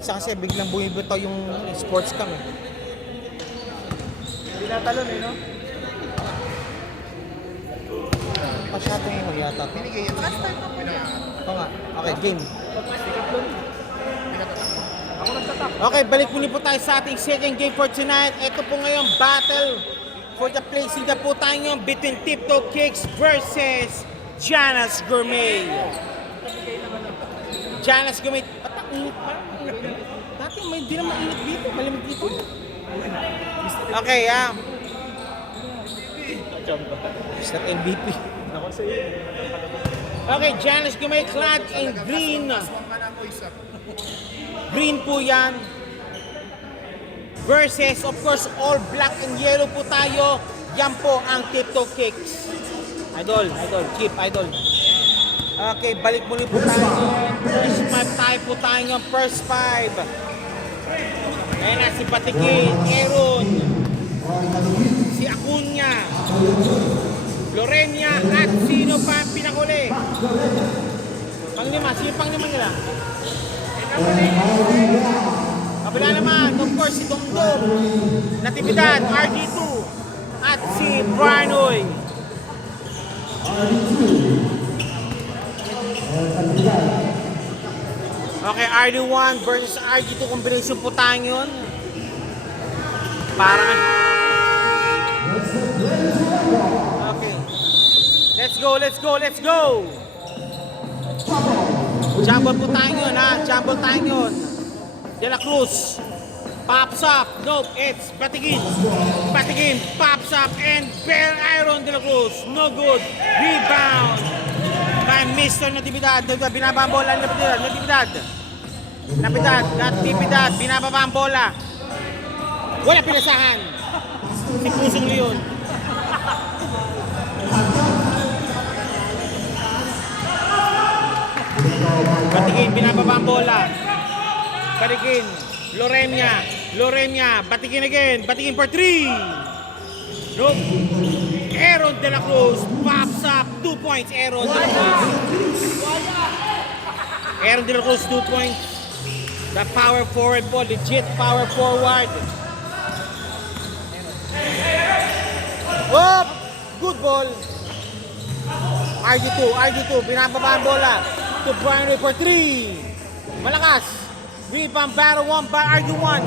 Kasi biglang bumibitaw yung sports cam eh. Hindi natalon eh, no? Pasyatong mo yata. Binigay yan. Oo nga. Okay, game. Ako nagtatak. Okay, balik muli po tayo sa ating second game for tonight. Ito po ngayon, battle for the placing na po tayo ngayon between Tiptoe Kicks versus Jana's Gourmet. Jana's Gourmet. Ba't ang init pa? Dati hindi na mainit dito. Malamig dito. Okay, Mr. MVP. Okay, Jana's Gourmet clad in green. Green po yan. Versus, of course, all black and yellow po tayo. Yan po ang Tiptoe Kicks. Idol, Chip, idol. Okay, balik muli po tayo. First five tayo po tayo ng first five. Ayan na si Patikin, Aaron, si Acuña, Lorena, at sino pa ang pinakuli? Panglima, sino panglima nila? Kabila naman, of course, si Dongdong, Natividad, RD2, at si Branoy. Okay, RD1 versus RD2 combination po tayo yun. Parang... Okay. Let's go! Jumble po tayo yun, ha? Jumble tayo yun. De La Cruz pops up. Nope, it's Patikin. Patikin pops up and Bear Iron De La Cruz. No good. Rebound by Mr. Natividad. Binaba ang bola. Natividad. Binababa ang bola. Wala pinasahan. Si Pusong Leon. Patikin, binababa ang bola. Patikin, Lorena, Patikin again, Patikin for 3. Nope. Aaron De La Cruz pops up, 2 points, Aaron De La Cruz, 2 points. The power forward ball, legit power forward. Whoop! Good ball. RG2, binababa ang bola. To Brian for 3. Malakas. Rebound battle 1 by RG1.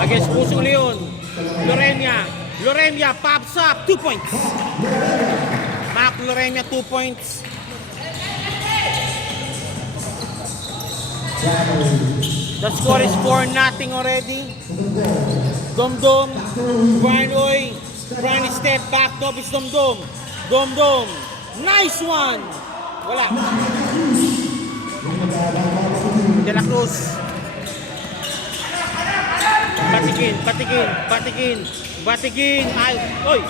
Against Pusong Leon. Lorena pops up. 2 points. Mac Lorena 2 points. The score is 4-0 already. Dom, Branoy, step back, top is Dom. Nice one! Wala. De La Cruz. Patikin. Ay, oy!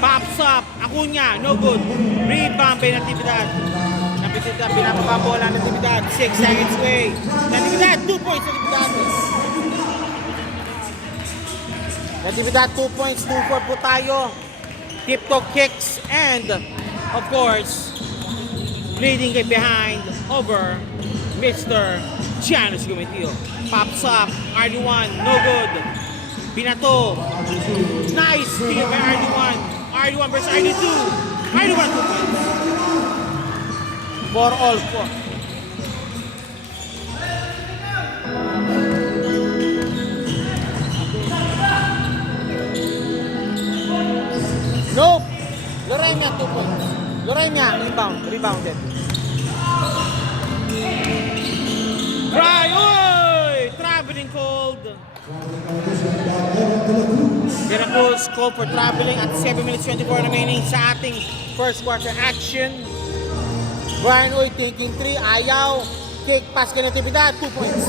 Pops up, Acuña, no good. Rebound by Natividad. Binababa bola Natividad. 6 seconds away. Natividad, 2 points Natividad, 2 points, 2-4 po tayo. Tiptoe Kicks and, of course, leading it behind over Mr. Jana's Gourmet. Pops up, RD1, no good. Binato. Nice steal by RD1. RD1 versus RD2. RD1, 2 points. For all 4. Nope! Lorena, 2 points. Lorena, rebounded. Traveling cold. De La Cruz called for traveling at 7 minutes 24 remaining sa ating first quarter action. Brian Oy taking 3, ayaw. Kick pass kay Natividad, 2 points.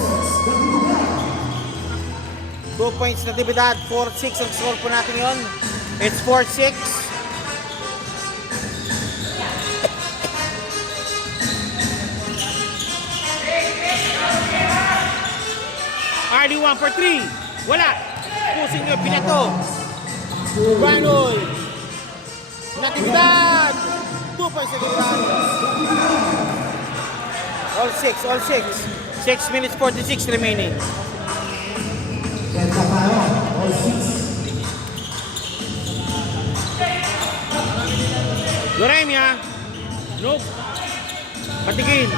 2 points Natividad, 4-6 ang score po natin yon. It's 4-6. RD1 for 3. Wala. Pusing nyo, Binato. Branoy. sa libraan. All 6, all 6. 6 minutes 46 remaining. Loremia. Nope. Batigin.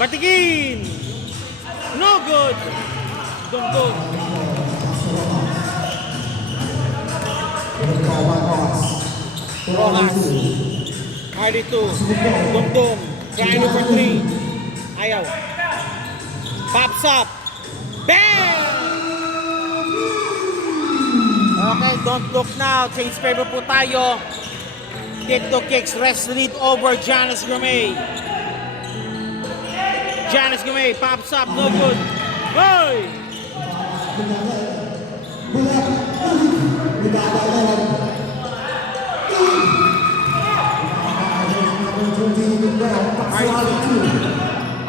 Batigin. No good. Dungdung. Rojas. RD2. Dungdung. Trying over 3. Ayaw. Pops up. Bam! Okay, don't look now. Change favor po tayo. TikTok kicks, rest lead over Janice Gourmet. Janice Gourmet pops up, no good. Hey!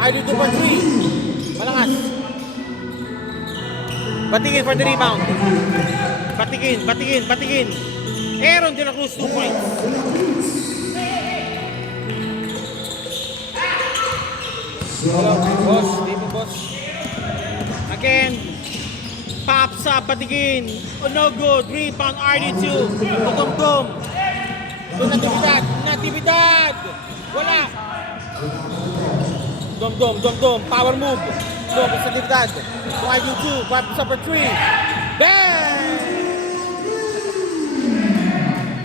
RD2 pa 3. Malakas. Batigin for the rebound. Batigin, batigin, batigin. Aaron De La Cruz, 2 points. Boss, David Boss. Again, pops up, batigin. Oh, no good. Rebound, RD2. Dum-dum. Natividad, natividad. Wala. Dum-dum. Power move. Dum sa natividad. RD2, pops up for 3. Bang!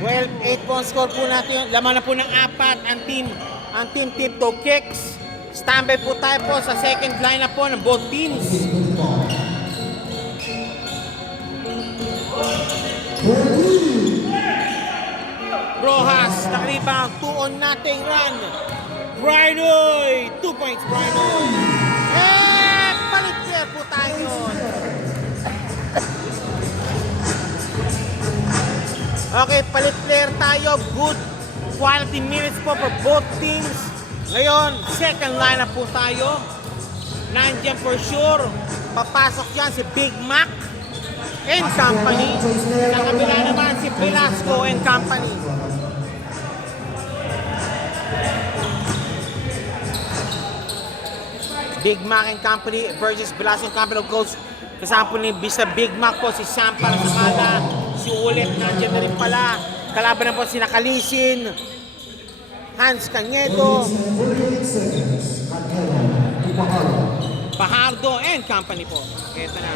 12-8 po ang score po natin. Laman na po ng 4 ang team TikTok kicks. Standby po tayo po sa second lineup po ng both teams. Rojas, nag-rebound, 2 on nothing run. Brinoy, 2 points Brinoy. Palit clear po tayo. Okay, palit player tayo. Good quality minutes po for both teams. Ngayon, second lineup po tayo. Nandiyan for sure. Papasok yan si Big Mac and company. Sa kabila naman si Velasco and company. Big Mac and company versus Velasco and company. Of course, kasama po ni Mr. Big Mac po si Sam Parasamada. Si Ulit, nandiyan na rin pala. Kalaban na po si Nakalisin, Hans Cañedo, Fajardo, and company po. Ito na.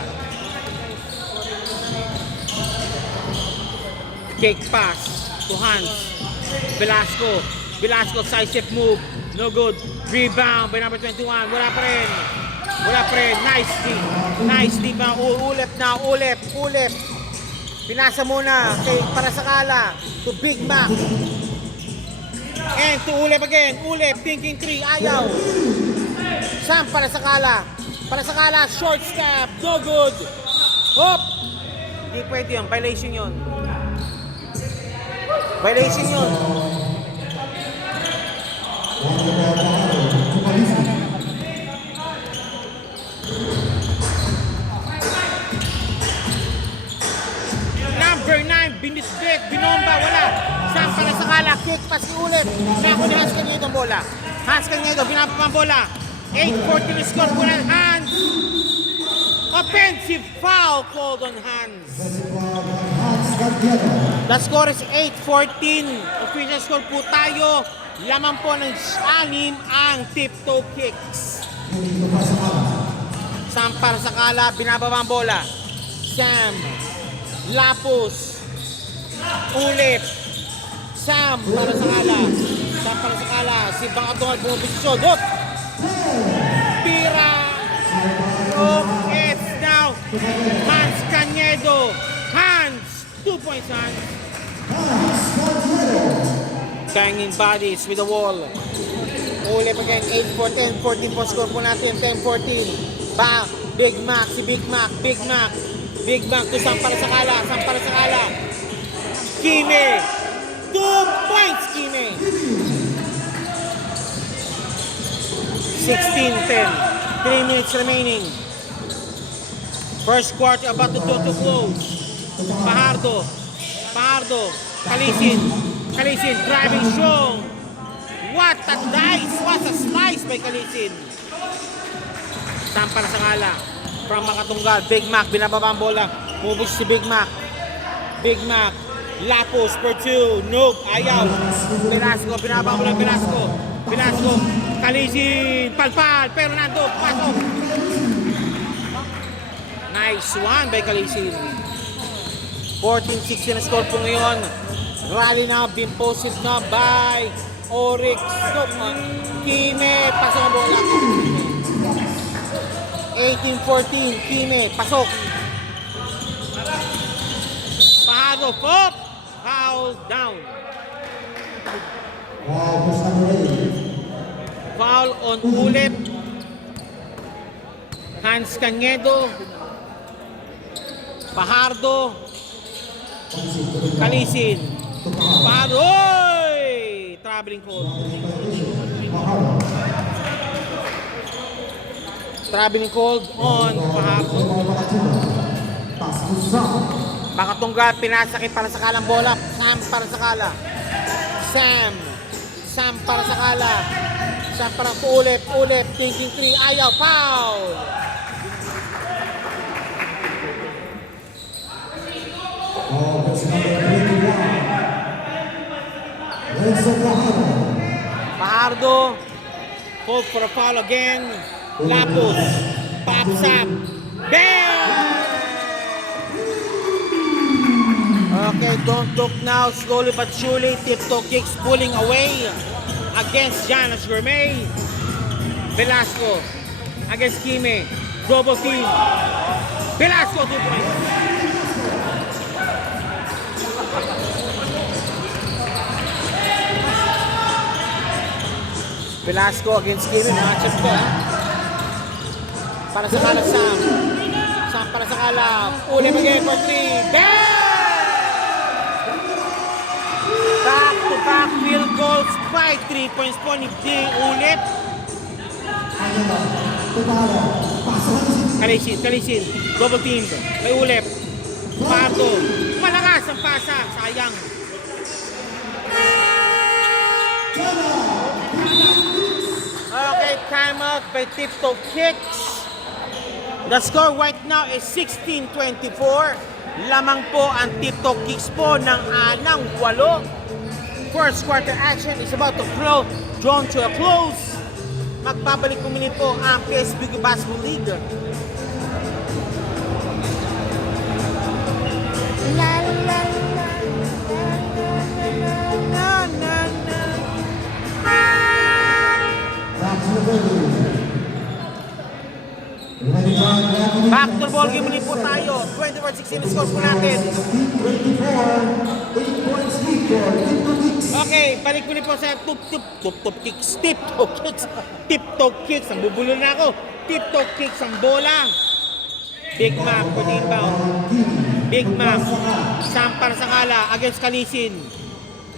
Kick pass to Hans. Velasco. Velasco, side step move. No good. Rebound by number 21. Wala pa rin. Nice deep. Nice deep. Ulep na. Ulep. Pinasa muna para sa Kala to Big Mac. And to Ulep again. Ulep, thinking 3. Ayaw. Sam para sa Kala. Short step. No good. Hop. Hindi pwede yun. Violation yun. Number 9, binisbet, binomba, wala. Sam para sa Kala, kick pass ni Ulit. Nako ni Hans Cañedo ang bola. Hans Cañedo, binaba pa ang bola. 8-14 na score po ng Hans. Offensive foul called on Hans. The score is 8-14. Official score po tayo. Laman po ng 6 ang TikTok kicks. Sam para sa Kala, binababa ang bola. Sam, Lapus, Ulip, Sam para sa Kala. Si Bangkatong bumoposisyon. Hop! Pira! Oh, it's now Hans Cañedo. Hans, 2 points Hans. Banging bodies with the wall. Ulip again, 8-14, 14 po score po natin, 10-14. Big Mac to Sam para sa Kala. Kime, 2 points Kime. 16-10, 3 minutes remaining. First quarter about to close. Fajardo, Kalisin, driving strong. What a dice! What a slice by Kalisin. Sampa na sa ngala. From Makatunggal. Big Mac. Binababa ang bola. Mubis si Big Mac. Big Mac. Lapos per 2. Nope. Ayaw. Velasco. Binababa mo lang Velasco. Velasco. Kalisin. Palpal. Fernando. Pasok. Nice one by Kalisin. 14-16 na score po ngayon. Rally na. Bimposive na by Oryx. Nope. Kime. Pasok ang bola. 18-14. Kime. Pasok. Pahado. Pop. Foul down. Foul on Ulep. Hans Cañedo. Pahardo. Kalisin. Pahardo. Oy! Traveling call. Traveling call on Pahardo. Makatunggal, pinasakit para sa kalang bola. Sam para sa kala. Sam para sa kala. Sam para Ulep. Thinking 3. Ayaw. Foul. Pahardo. Called for a foul again. Lapos. Pops up. Bang! Okay, don't look now. Slowly but surely, tiptoe kicks pulling away against Janus Gourmet. Velasco against Kime. Double team. Velasco 2 points. Velasco against Kime. Matchup ko, ha? Para sa kala Sam. Sam para sa kala. Uli again for 3. Bang! Back-to-back field goals by 3 points po ni D. Ulit. Kalisin. Double team. May Ulep. Pardo. Malakas ang pasa. Sayang. Okay, timeout by Tiptoe Kicks. The score right now is 16-24. Lamang po ang Tiptoe Kicks po ng 6-8. First quarter action is about to drawn to a close. Magbabalik kumili po ang PSBG Basketball League. La la la la la Back to ball game ulit po tayo. 24-16 score po natin. Okay, balik ulit po sa Tiptoe Kicks. Tiptoe Kicks. Ang bubulol na ako. Tiptoe Kicks ang bola. Big Mac for the inbound. Big Mac. Sam para sa kala against Kalisin.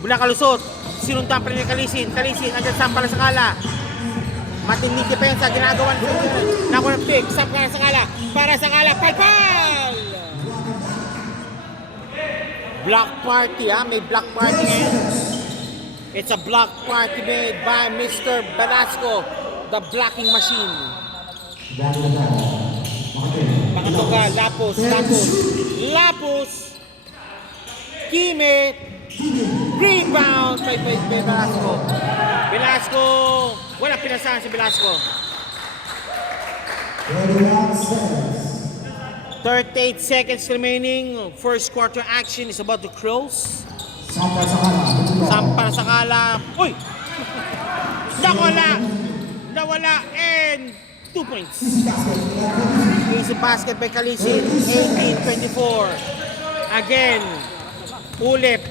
Bula kalusot. Sinundan pa rin ni Kalisin. Kalisin against Sam para sa kala. Matinding depensa, ginagawa ng Naku ng pick, Sam para sa kala. Para sa kala, palpal! Block party, ha? May block party ngayon. It's a block party made by Mr. Velasco, the blocking machine. Makatuga, Lapos. Kime. Rebound by Velasco. Wala pinasahan si Velasco. 38 seconds remaining. First quarter action is about to close. Sampar Sakala. Uy! Nawala and 2 points. Easy basket by Kalisin. 18-24. Again. Ulep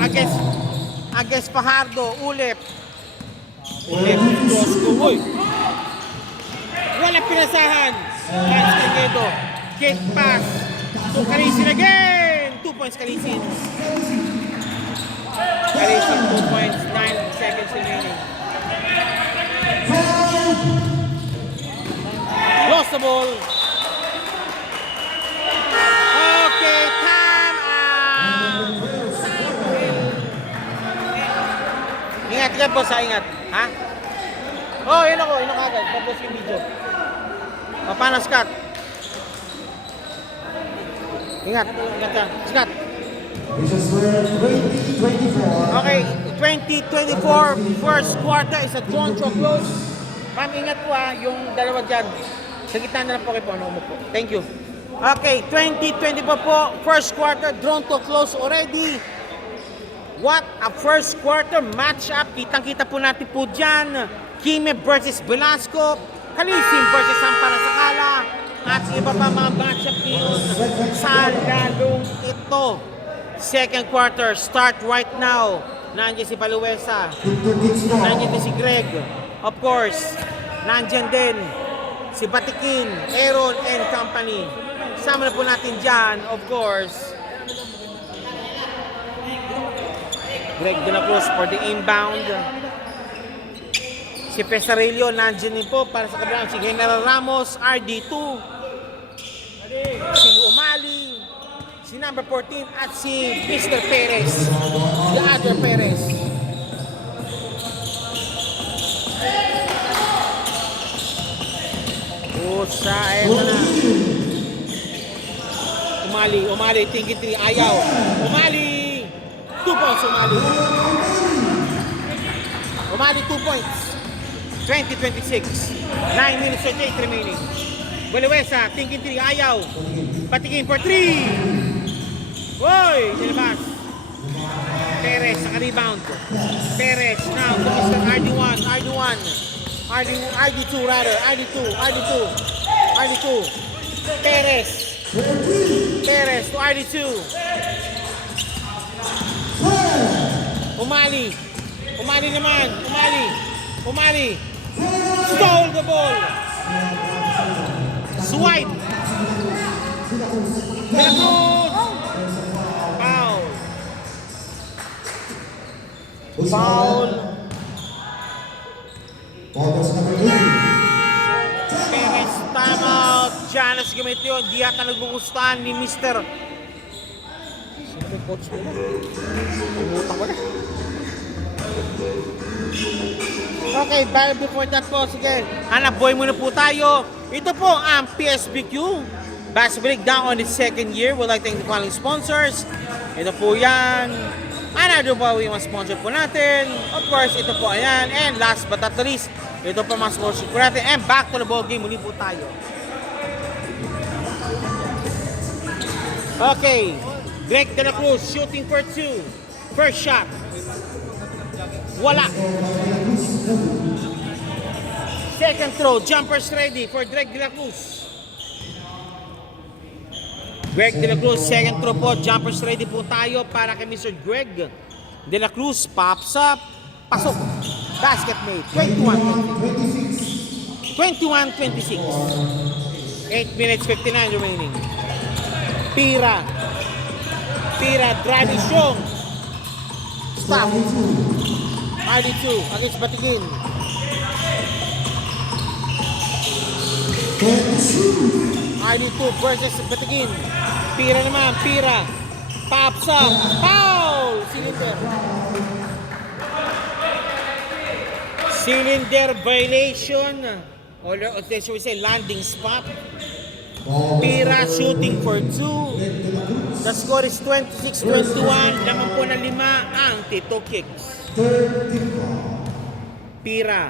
against Pahardo. Ulep Uy! Wala pinasahan. Hans Cañedo. Kick pass to Kalisin again. 2 points Kalisin. 2 points. 9 seconds remaining. Lost the ball. Okay, time out. Ingat Batikan po sa ingat. Ha? Oh, yun ako agad. Tapos yung video. Paano, Scott? Ingat ka. Scott. Okay, 2024 first quarter is a drawn to a close. Ma'am, ingat po yung dalawa dyan. Sa gitna na lang po kayo po, umupo. Thank you. Okay, 2024 po, first quarter, drawn to a close already. What a first quarter matchup. Kitang-kita po natin po dyan. Kime versus Velasco. Kalisim versus Sampara Sakala. At iba pa mga matchup ngayon sa lalong ito. Second quarter, start right now. Nandiyan si Paluesa. Nandiyan din si Greg. Of course, nandiyan din si Batikin, Aaron and company. Sama na po natin dyan, of course, Greg De La Cruz for the inbound. Si Pesarillo nandiyan din po para sa kabilang. Si General Ramos, RD2. Si Umali, si number 14 at si Mr. Perez, the other Perez. Pusa, eto na. Umali, tingin 3, ayaw. Umali! 2 points, Umali 2 points. 20-26. 9 minutes 38 remaining. Baluesa, tingin 3, ayaw. Patikin for 3. Hoy, nilabas. Perez, naka-rebound. Perez, now, goes to RD1. RD2 rather, RD2. Perez to RD2. Umali naman, stole the ball. Swipe. Foul. Perez, timeout. Giannis gamit yun. Di yata nagbugustuhan ni Mr. Siyempre, coach mo na. Pumutang ko na. Okay, but before that po, sige, hanap boy muna po tayo. Ito po ang PSBQ Basketball League down on its second year. We'd like to thank the following sponsors. Ito po yan. Another po yung mga sponsor po natin. Of course, ito po ayan. And last but not the least, ito po mga sponsor po natin. And back to the ball game, muli po tayo. Okay, Greg De La Cruz shooting for 2. First shot. Wala. Second throw, jumpers ready for Greg De La Cruz. Greg De La Cruz, second throw po, jumpers ready po tayo para kay Mr. Greg De La Cruz. Pops up, pasok. Basket made, 21-26. 8 minutes 59 remaining. Pira, driving strong. Stop. RD2 against Batikin. RD2 versus Batikin. Pira naman, pops up, foul! Cylinder violation, or should we say landing spot. Pira shooting for 2. The score is 26-21. Naman po na 5 ang Tito Kicks. Pira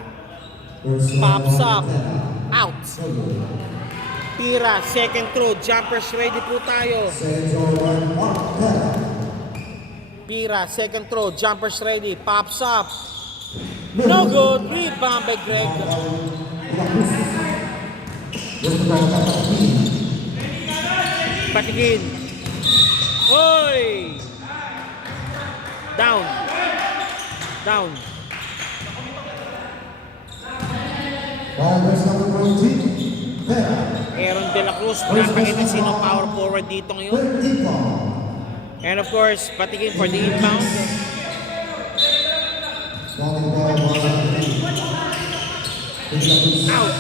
pops up, out. Pira, second throw, jumpers ready po tayo. Pira, second throw, jumpers ready, pops up. No good, rebound by Greg. Batikin. Oy! Down. Aaron De La Cruz, napakita sino power forward dito ngayon. And of course, Batikin for the inbound. Out.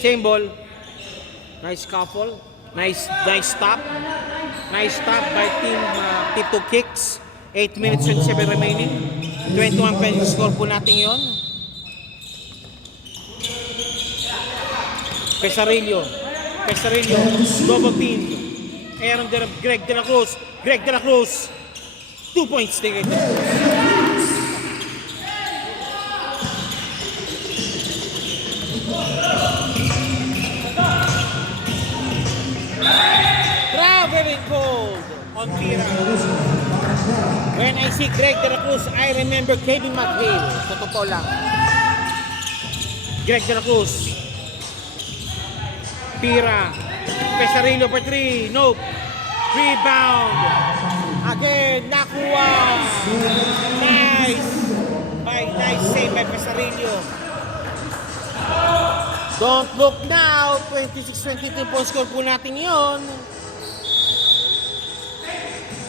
Same ball. Nice couple. Nice stop. Nice stop by team Tito Kicks. 8 minutes 27 remaining. 21 points score po natin yon. Pesarillo, double team. Greg De La Cruz. 2 points to Greg De La Cruz. Very cold on Pira. When I see Greg De La Cruz, I remember Kevin McHale. Sa totoo lang. Greg De La Cruz. Pira. Pesarillo for 3. Nope. Rebound. Again. Nakuha. Nice. Nice save by Pesarillo. Don't look now. 26-22 po score po natin yun.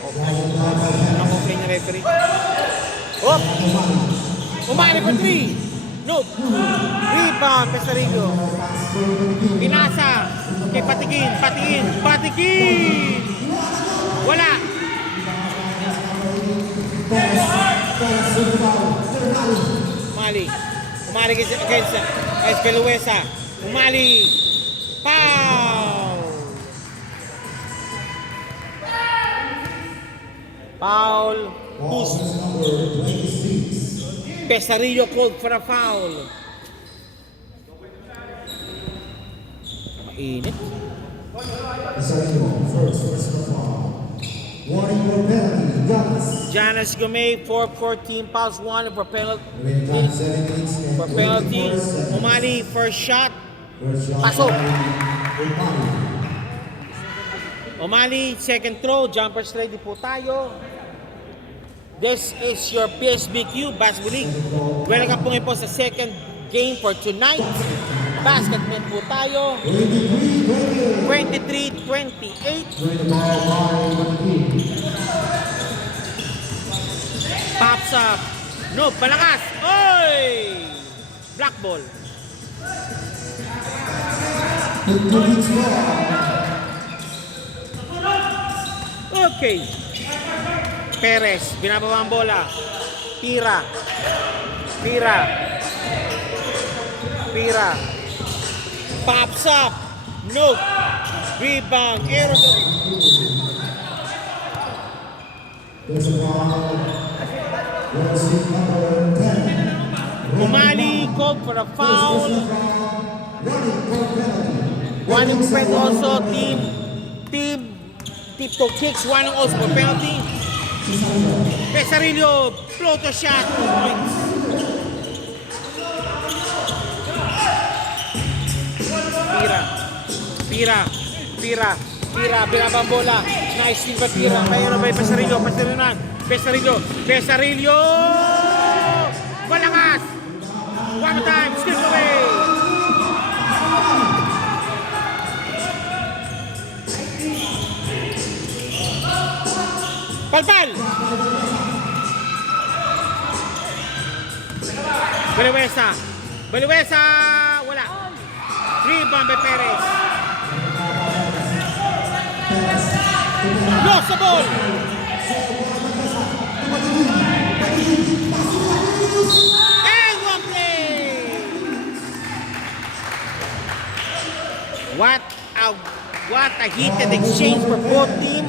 Okay na referee. Hop! Umali for 3. Nope. Rebound, Pesarillo. Pinasa. Okay, Patikin. Wala. Umali against Espeluesa. Umali. Foul. Pesarillo called for a foul. Mainit. Giannis Gomez, 4 team fouls, 1 for penalty. Umali, first shot. Pasok. Umali, second throw. Jumpers ready po tayo. This is your PSBQ Basketball League. Welcome po sa second game for tonight. Basketball po tayo. 23-28. Pops up. No, palakas. Oy! Black ball. Okay. Perez, binababa ang bola. Pira. Pops up. No. Rebound. Umali called for a foul. One point also. Team Tiptoe kicks. One also for penalty. Pesarillo, floater shot, 2 points. Pira, binabang bola. Nice steal by Pira. Mayroon by Pesarillo. Malakas. One more time, steal away. Palpal! Baliwesa! Wala. Rebound by Perez. Lost the ball! And one play! What a heated exchange for both team.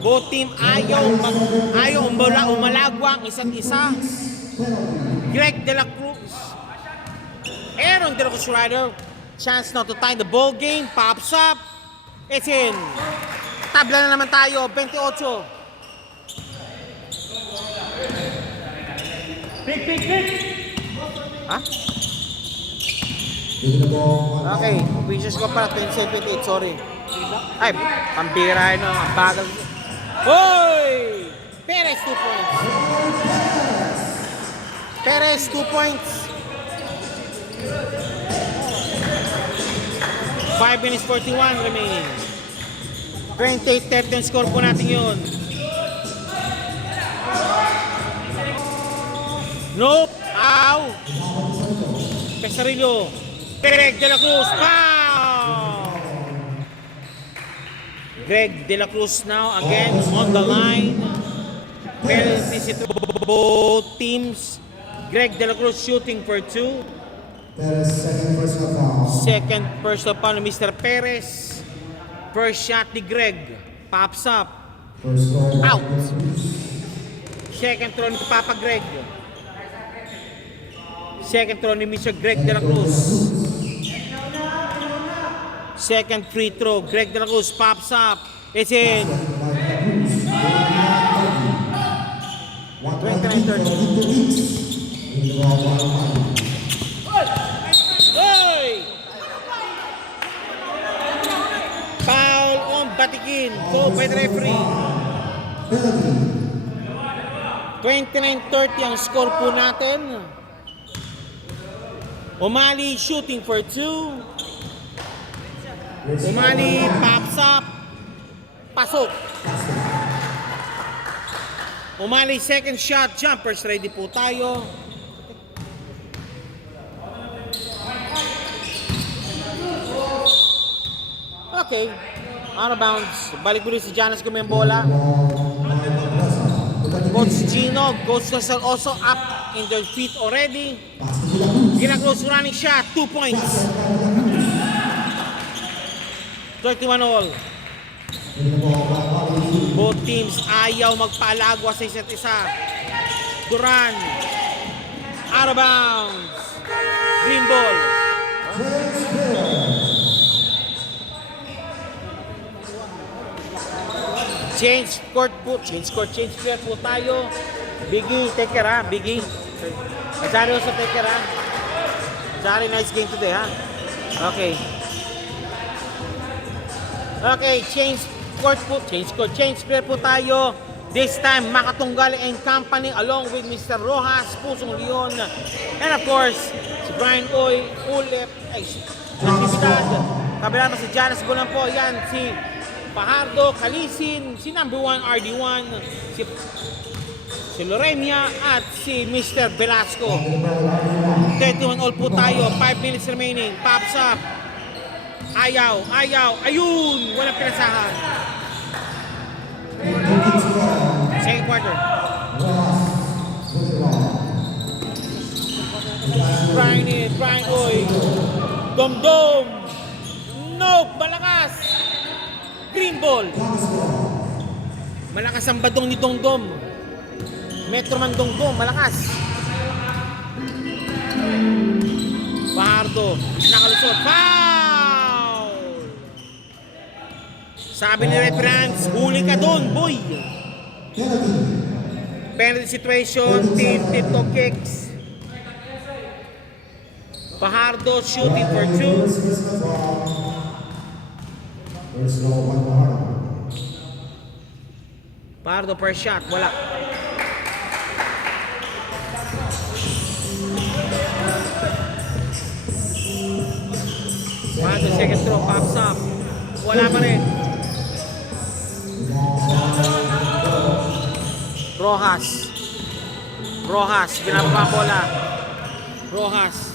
Both team ayaw umalagwang isa't isa. Greg De La Cruz, Aaron De La Cruz Rider, chance now to tie the ball game. Pops up. It's in. Tabla na naman tayo. 28. Pick. Ha? Okay. Pieces ko para 27-28. Sorry. Ay, pambira yun. Ang bagal. Hoy! Perez 2 points. 5 minutes 41 remaining. 28-30 score po natin yun. Nope! Ow! Pesarillo. Greg De La Cruz. Foul! Greg De La Cruz now again on the line. Penalty situation. Both teams. Greg De La Cruz shooting for 2. Perez, second personal foul. Second personal foul ni Mr. Perez. First shot ni Greg. Pops up. First goal. Out. Second throw ni Papa Greg. Second throw ni Mr. Greg De La Cruz. Second free throw. Greg De La Cruz pops up. It's in. 29-30. Oy! Foul on Batikin. Called by the referee. 29-30 ang score po natin. Umali shooting for 2. Umali pops up. Pasok. Umali second shot. Jumpers ready po tayo. Okay. Out of bounds. Balik ulit si Janice Gumembola. Coach Gino, Coach Cesar also up in their feet already. Ginaclose running shot, 2 points. 31 all. Both teams ayaw magpalagwa sa isa't isa. Duran. Out of bounds. Green ball. Change player po tayo. Biggie, take care ha, Biggie. Azari also take care ha. Azari, nice game today ha. Okay. Okay, change player po tayo. This time, Makatunggal and Company along with Mr. Rojas, Pusong Leon. And of course, si Brian Oy, Ulep, Natividad. Kabila pa si Janice Bulan po. Yan, si Fajardo, Kalisin, si number 1 RD1, si Loremia at si Mr. Velasco. 31 all po tayo, 5 minutes remaining. Pops up. Ayaw, ayun! Walang pinasahan. Second quarter. Brian Oy. Dom. Nope, malakas. Green ball. Malakas ang badong ni Dongdom. Metroman Dongdom, malakas. Fajardo, nakalusot. Foul! Sabi ni Red Brands, huli ka doon, boy. Penalty situation, team tiptoe kicks. Fajardo shooting for 2. Fajardo per shot, wala. Fajardo second throw, pops up. Wala pa rin. Rojas, binababa bola. Rojas.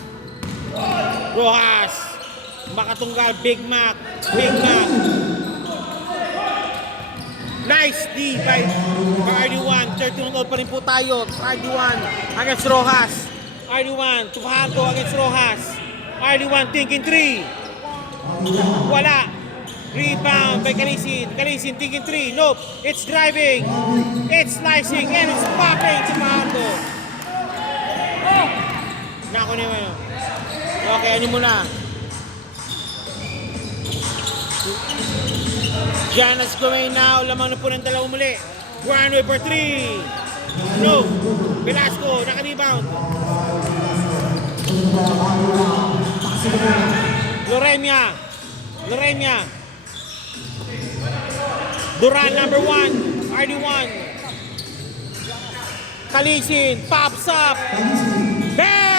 Makatunggal, Big Mac. Nice D by RD1. 31 all pa rin po tayo. RD1 against Rojas. RD1 to Fajardo against Rojas. RD1 thinking 3. Wala. Rebound by Kalisin. Kalisin thinking 3. Nope. It's driving. It's slicing. And it's popping to Fajardo. Nako naman. Okay, ano muna? Janice Gomez now. Lamang na po ng dalawa muli. Runway for 3. No. Velasco. Naka-rebound. Loremia. Duran number 1. RD1. Kalisin. Pops up. Bang!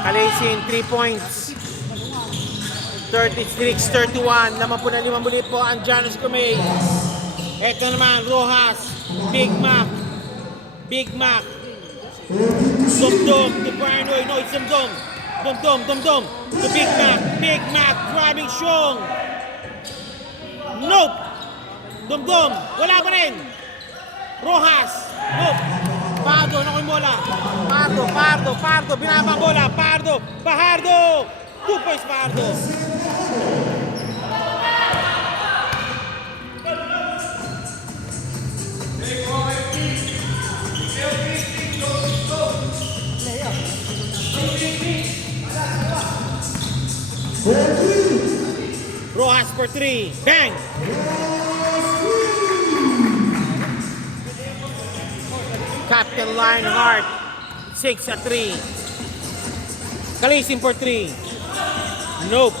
Kalisin 3 points. 36-31. Naman po na 5 muli po ang Janice Gomez. Ito naman Rojas. Big Mac. Dom to Brian Oy. No, it's Dom. To Big Mac. Driving strong. Nope. Dumdum. Wala pa rin. Rojas. Nope. Pardo. Naku yung bola. Pardo. Binabang bola. Pardo. Fajardo. 2 points Fajardo. Rojas for 3. Bang! Captain Lionheart, 6-3. Kalisin for 3. Nope.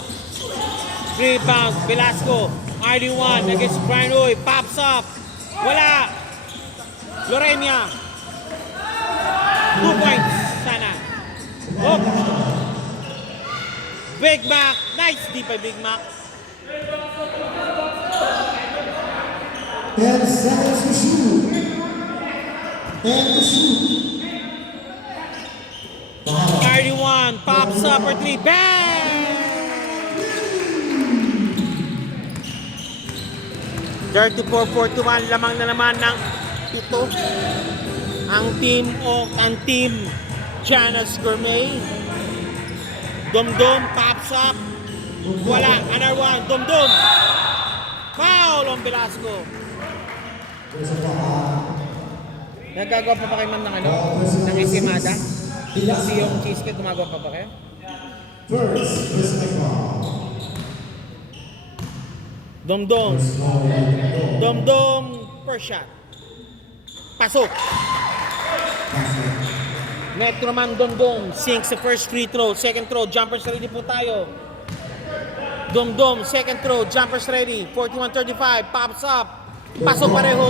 Rebound, Velasco. RD1 against Brian Uy. Pops up. Wala. Lorenia. 2 points. Sana. Oh. Big Mac. Nice. Di pa Big Mac. 10 seconds to shoot. And to shoot. RD1 pops up for 3. Bang! 34-41. Lamang na naman ng ito. Ang team Gianna's Gourmet. Dumdum pops up. Wala. Another one. Dumdum. Foul on Velasco. Nagagawa pa ba kayo man ng ano? Ng isimada? Kasi yung cheesecake, gumagawa pa ba kayo? First, personal foul. Dumdum. Dumdum. First shot. Pasok. Metro naman Dumdum. Sinks sa first free throw. Second throw. Jumpers ready po tayo. Dumdum. Second throw. Jumpers ready. 41-35. Pops up. Pasok pareho.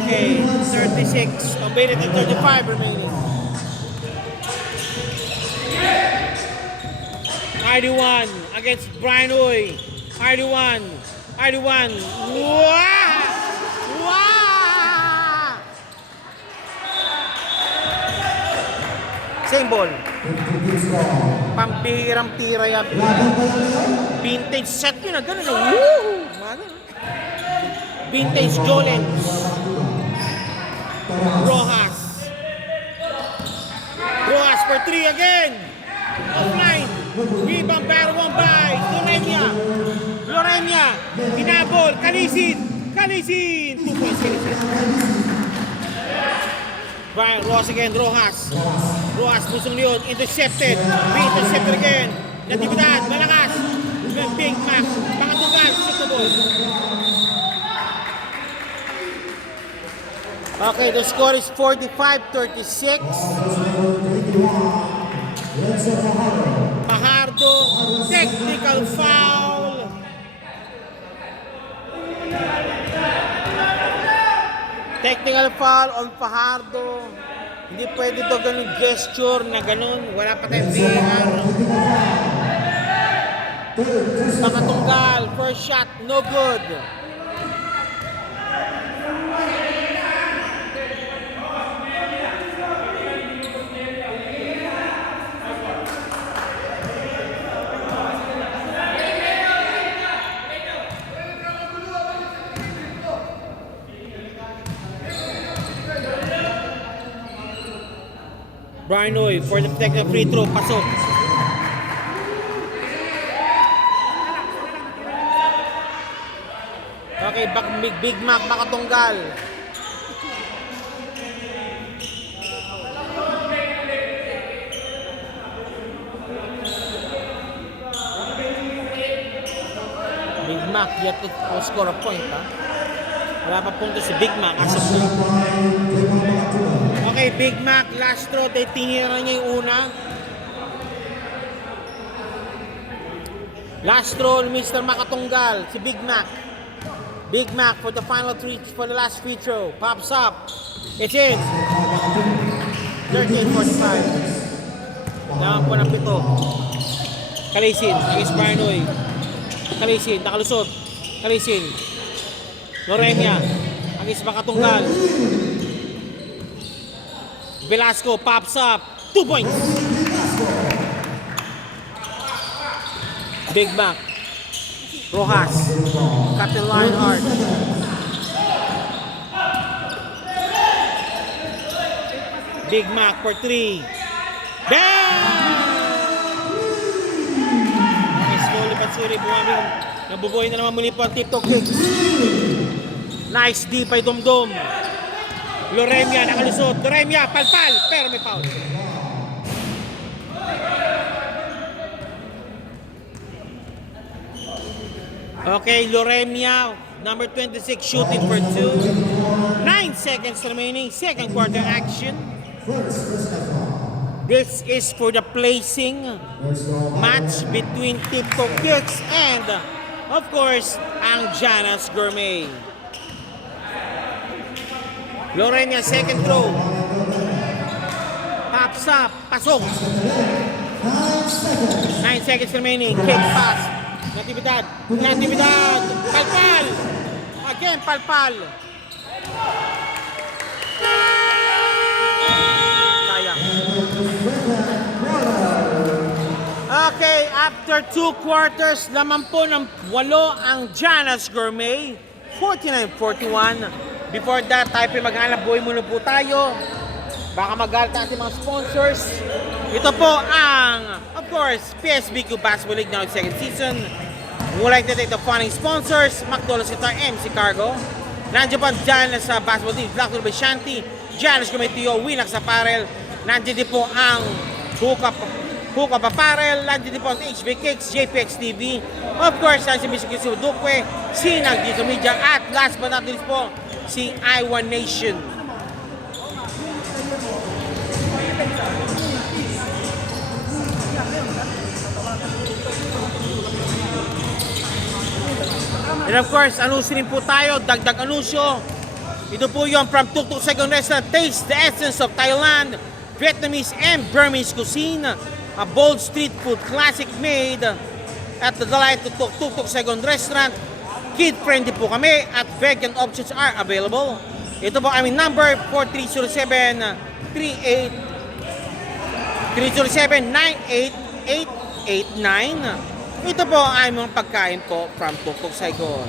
Okay. 36. Obeyed at 35 remaining. RD1 against Brian Uy. RD1. Wow! Same ball. Pampihirang tira yan. Vintage set yun. Ganun na. Woo! Vintage Jolens. Rojas for 3 again. Offline. Rebound battle 1 by Lorenia. Pinabol. Kalisin. 2 points. Kalisin. Brian Rojas again. Rojas pusong yun. Intercepted. Re-intercepted again. Natividad. Malakas. Big Mac. Pakatugan. Super Bowl. Okay, the score is 45-36. Fajardo, technical foul. Technical foul on Fajardo. Hindi pwede to ganun gesture na ganun. Wala pa tayong VAR. Pakatunggal, first shot, no good. Brian Uy for the technical free throw, pasok. Okay, Big Mac makatunggal. Big Mac yet to score a point, ha? Wala pa punto si Big Mac as of now. Okay, Big Mac, last throw, tinira niya yung una. Last throw, Mr. Makatunggal, si Big Mac. Big Mac for the final three, for the last free throw. Pops up. It's in. 13-45. Laman po ng 7. Kalisin, against Brian Uy. Kalisin, nakalusot. Kalisin. Lorenia, against Makatunggal. Velasco pops up. 2 points. Big Mac. Rojas. Captain Lionheart. Big Mac for 3. Bang! Okay, slowly but surely bumabi. Nabubuhay na naman muli po ang TikTok kicks. Nice D by Dumdum. Loremia nakalusot. Loremia, palpal. Pero may foul. Okay, Loremia, number 26, shooting for 2. 9 seconds remaining, second quarter action. This is for the placing match between TikTok Kicks and, of course, ang Janus Gourmet. Loremia, second throw. Pops up, pasok. 9 seconds remaining, kick pass. Natividad, Natividad, palpal! Again, palpal. Sayang. Okay, after 2 quarters, laman po ng 8 ang Janus Gourmet, 49-41. Before that, tayo po maghanap buhay muna po tayo. Baka magalit ating mga sponsors. Ito po ang, of course, PSBQ Basketball League now second season. We would like to thank the funding sponsors, McDonald's Guitar, MC Cargo. Nandiyan po dyan sa Basketball League, Black Bay Shanty, Janus Gourmet, Winax Apparel. Nandiyan din po ang Hook Up Apparel. Nandiyan din po ang HB Cakes, JPX TV. Of course, nandiyan si Mr. Kisu Dukwe, si Nag Dito Media, at last but not least po, si I1 Nation. And of course, anusyo rin po tayo, dagdag anusyo. Ito po yung from Tuk Tuk Saigon Restaurant, taste the essence of Thailand, Vietnamese and Burmese cuisine. A bold street food classic made at the delight of Tuk Tuk Saigon Restaurant. Kid-friendly po kami at vegan options are available. Ito po aming number 4307-307-98889. Ito po ang aming mga pagkain po from Tuk Tuk Saigon.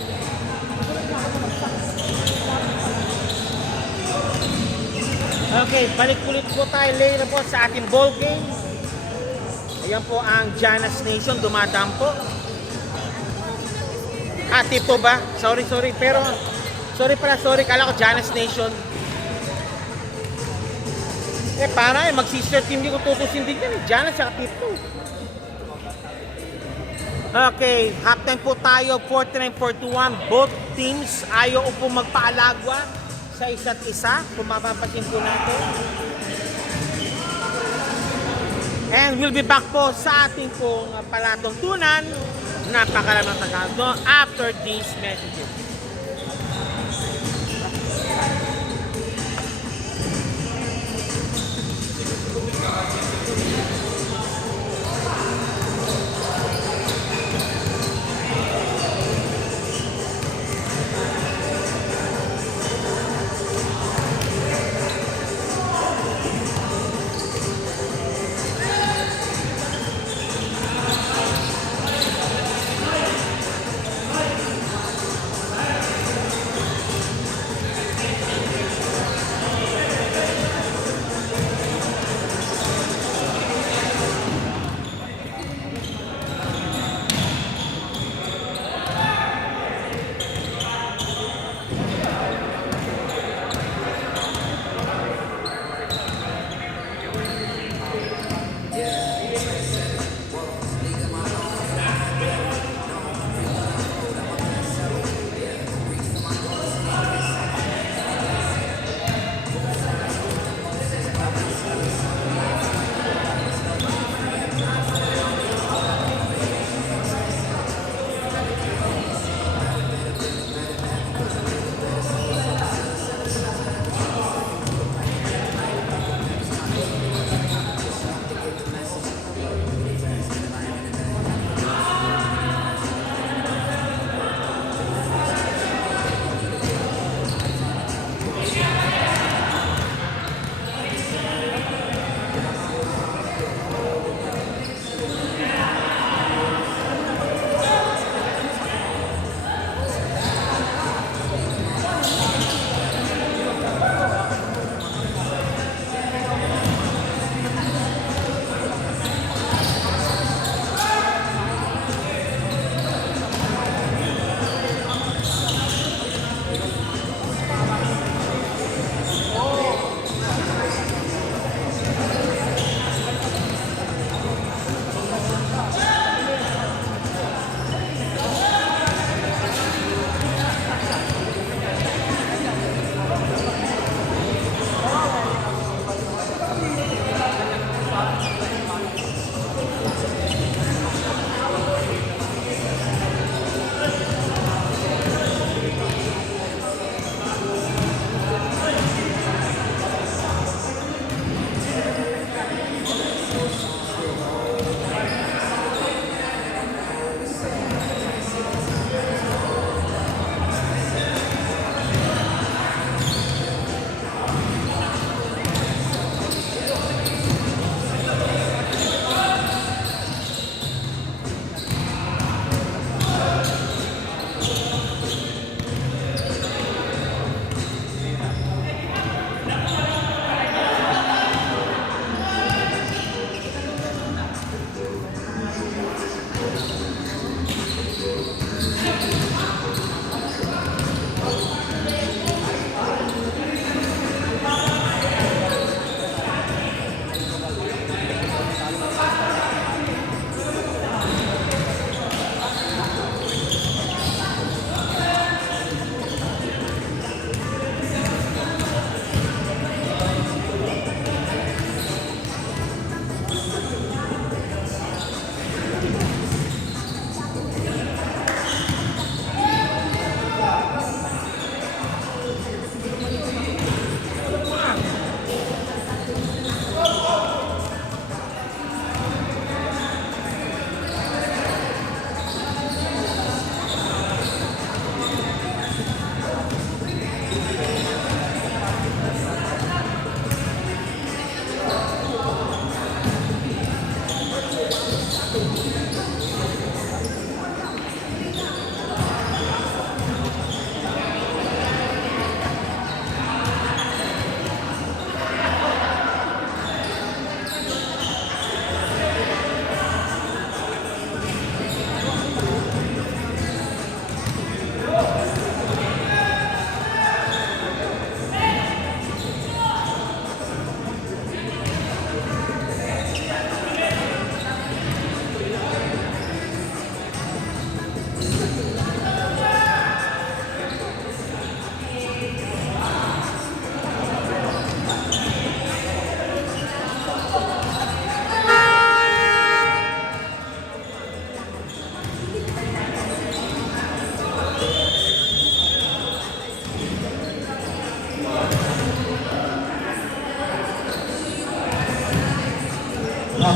Okay, balik ulit po tayo later po sa ating ball game. Ayan po ang Janus Nation, dumadaan po. Ito ba? Sorry. Pero, sorry. Kala ko Janus Nation. Para mag-sister team, hindi ko tutusin din yan. Janus at Tito. Okay, halftime po tayo, 49-41. Both teams ayaw po magpaalagwa sa isa't isa. Kung mapapansin po natin. And we'll be back po sa ating pong palatuntunan. Napakaramang Tagalog after these messages.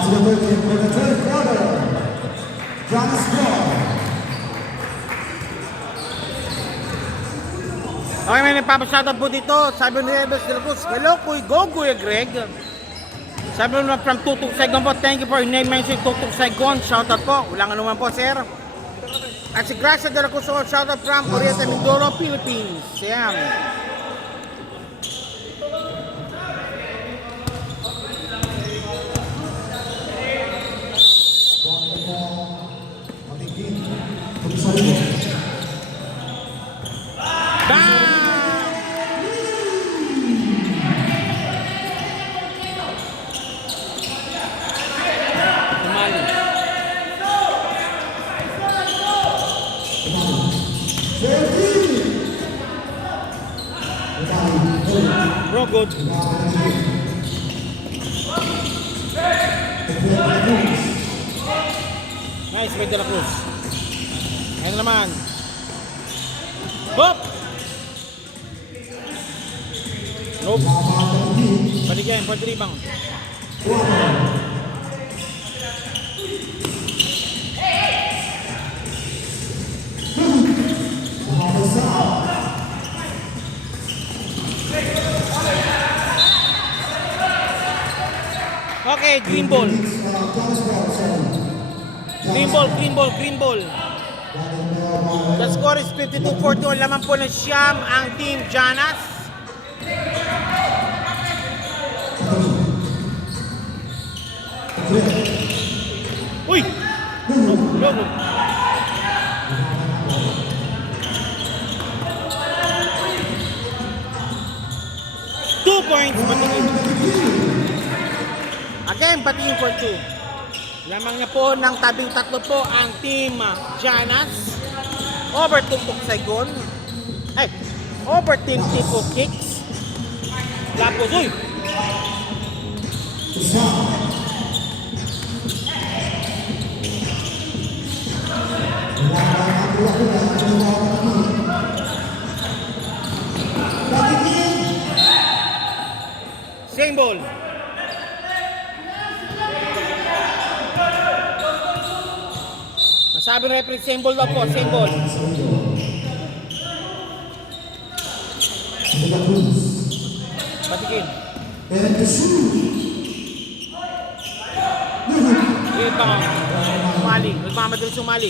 to the podium for the third quarter. Jonas Ball. Okay, may nagpapashoutout po dito. Sabi ni Rebels de la Cruz, hello, Kuya Greg. Sabi naman from Tutok Saigon po, thank you for your name mention, Tutok Saigon. Shoutout po, walang anuman po, sir. At si Gracia de la Cruz, shoutout from Oriente Mindoro, Philippines. Yan. Bro, good. Nice, Red de la Cruz. Ayan naman. Hop! Nope. Baligyan, pwede rebound. Okay, green ball. Green ball. The score is 52-41. Laman po ng siyam ang Team Jonas. Uy! No. 2 points, patingin. Again, patingin for 2. Lamang na po ng tabing tatlo po ang Team Jonas. Over Tutok Saigon. Ay, over Team Tipo Kicks. Lapos, uy! Same ball. Masabi ng referee, same ball daw po, same ball. Patikin. Rebound. Umali. Nagmamadali sumali.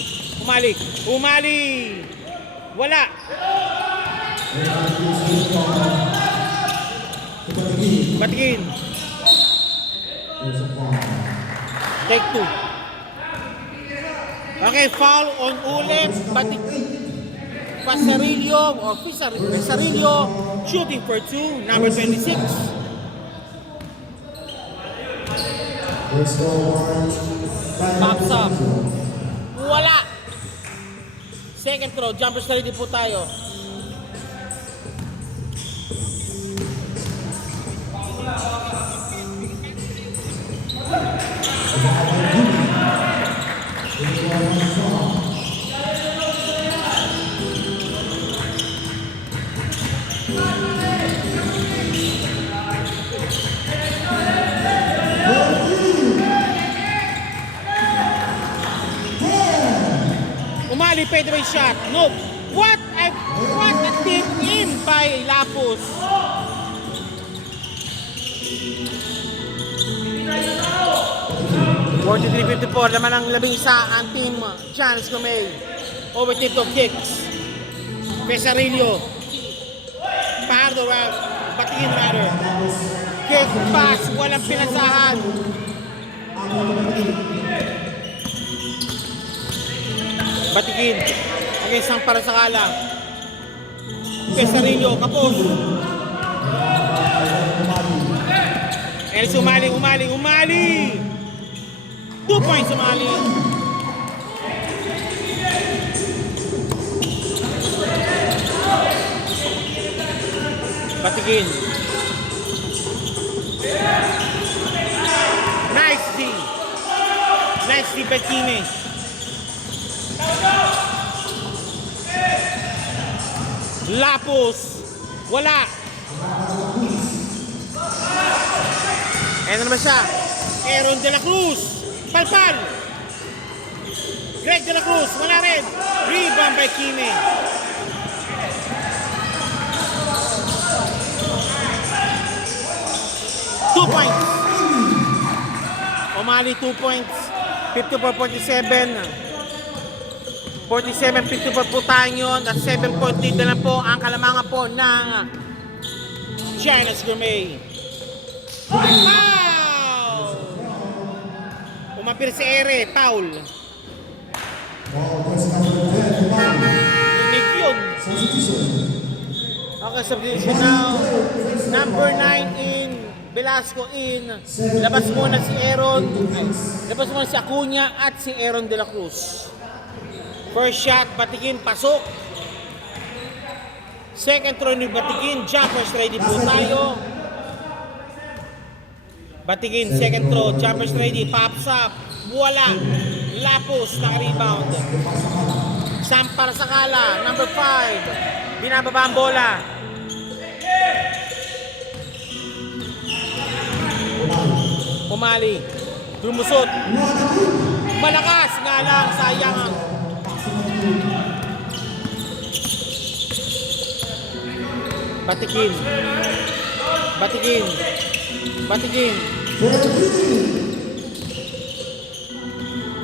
Umali. Wala. Patikin. Take 2. Okay, foul on ulit. Pasarillo shooting for 2, number 26. Pops up. Wala. Second throw, jumper ready po tayo. Umali, pwede may shot. No. What a tip in by Lapus. $43-54, laman ang 11 ang Team Jonas Gomez. Over TikTok kicks. Pesarillo. Pardo, batingin rather. Kick pass, walang pinasahan. Batikin. Okay, isang para sa kala. Pesarillo, kapos. El umali. 2 points umali. Batikin. Nice D by Kime. Lapos. Wala. Ayan na naman siya. Aaron De La Cruz. Palpal. Greg De La Cruz. Wala rin. Rebound by Kimi. Two points. O'Malley 2 points. 54-47. 47-54 po tayo yun. At 7-point lead na lang po ang kalamangan po ng Giannis Gourmet. Foul! Umapir si Ere. Foul. That's number 10, Umali. Inig yun. Substitution. Okay, substitution now. Number 9 in. Velasco in. Labas muna si Aaron. Labas muna si Acuna at si Aaron De La Cruz. First shot, Batikin, pasok. Second throw ni Batikin, jumpers ready po tayo. Batikin, second throw, jumpers ready, pops up. Wala. Lapos, naka-rebound. Sam para sa kala, number 5. Binababa ang bola. Umali. Lumusot. Malakas nga lang, sayang. Batikin. Batikin. Batikin.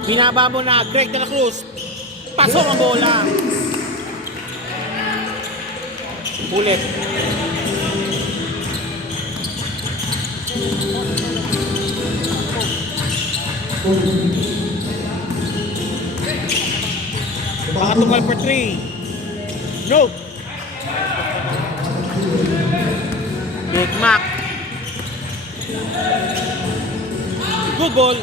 Binaba mo na Greg De La Cruz. Pasok ang bola. Ulit. Makatukal for 3. No. Big Mac. Good ball.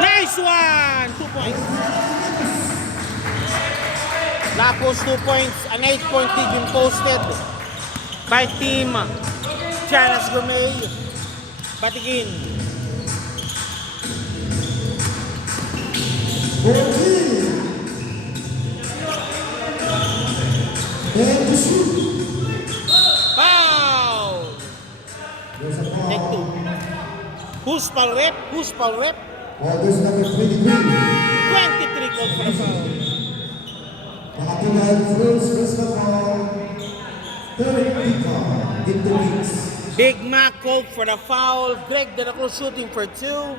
Nice one. 2 points. Lapos 2 points. An 8-point lead been posted by team Giannis Gourmet. Batikin. 14. And to shoot. Foul. There's a foul. Take 2. Who's foul rep? Who's foul rep? Well, there's number 23. 23 called for the foul. Nakatulad first personal foul. Third pick-up in the mix. Big Mac called for the foul. Greg De La Cruz shooting for 2.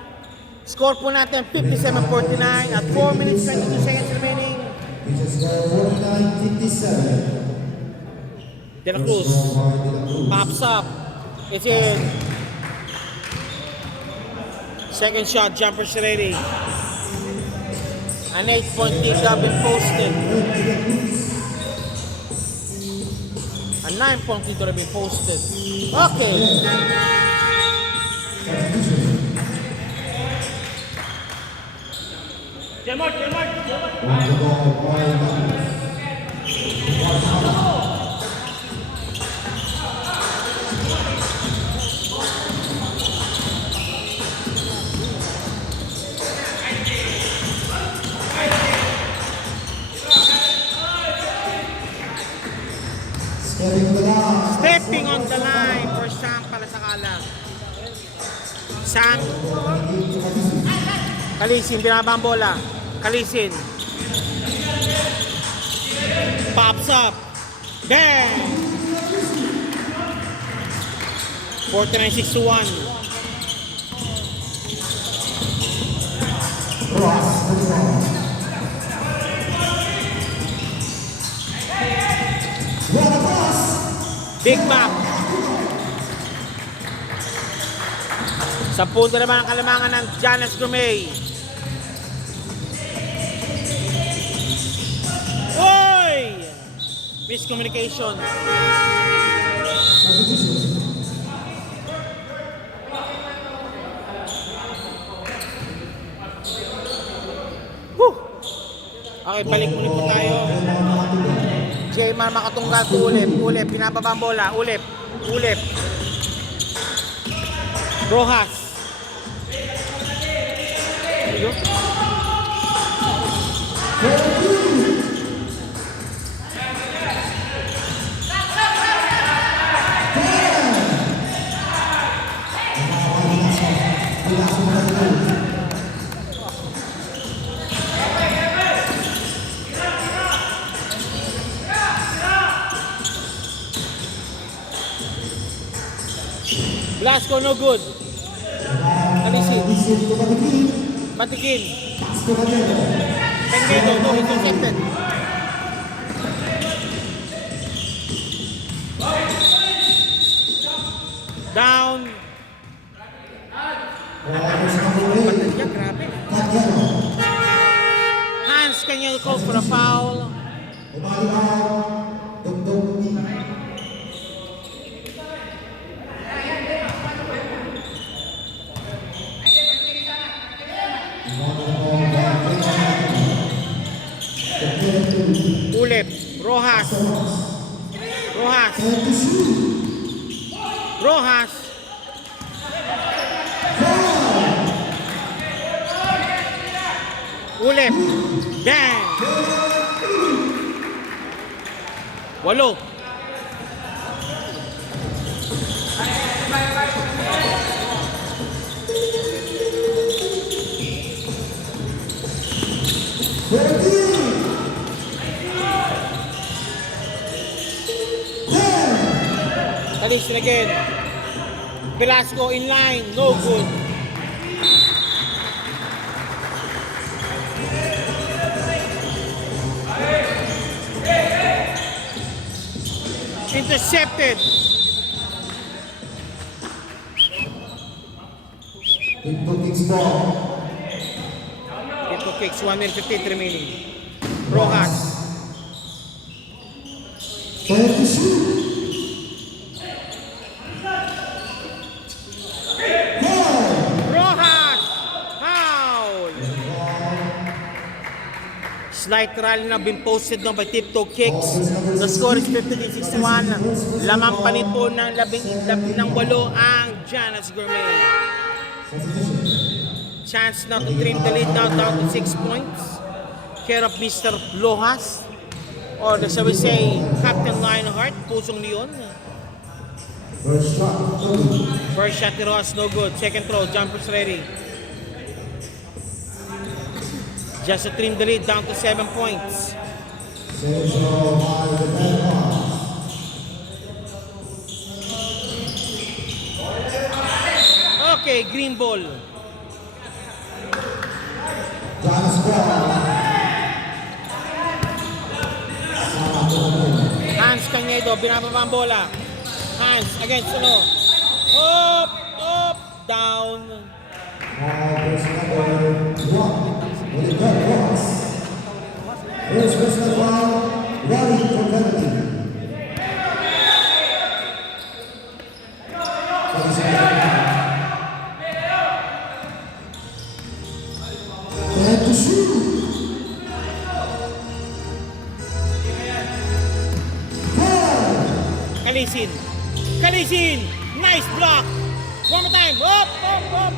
Score po natin 57-49 at 4 minutes 22 seconds remaining. We just got 49-57. De La Cruz pops up. It's in. Second shot, jumpers ready. An 8-point lead have been posted. A 9-point lead have been posted. Okay. Jamar. On the ball, Brian Douglas. Stepping on the line for Sam Palasakala. Sam. Kalisin, binaba ang bola. Kalisin. Pops up. Bang! 49-61. Big Mac. Sa punto naman ang kalamangan ng Giannis Gourmet. Oy! Miscommunication. Whew! Okay, balik muli po tayo. Jaymar makatunggal po ulip, binababa ang bola, ulip. Rojas. Blasco, no good. Alisin. Matikin. Pengedo, no, intercepted. Down. Batalya, grabe. Hans, can you call for a foul? Ulip, Rojas. Rojas. Rojas. Ulip. Bang. 8. Alisin again. Velasco in line, no good. Intercepted. Tito kicks, 1 minute 15 remaining. Rojas. Rojas! Foul! Slight rally na been posted no by Tiptoe Kicks. The score is 58-61. Lamang pa rin po ng 8 ang Giannis Gourmet. Chance now to trim the lead now down to 6 points. Care of Mr. Rojas. Or as we say, Captain Lionheart, Pusong Leon. First shot ni Rojas, no good. Second throw, jumpers ready. Just to trim the lead down to 7 points. Okay, green ball. Hans Cañedo, binababa ang bola. Hans against up, up, down. First personal foul, Rally for penalty. And to shoot. Kalisin. Kalisin. Nice block. One more time. Up, up, up.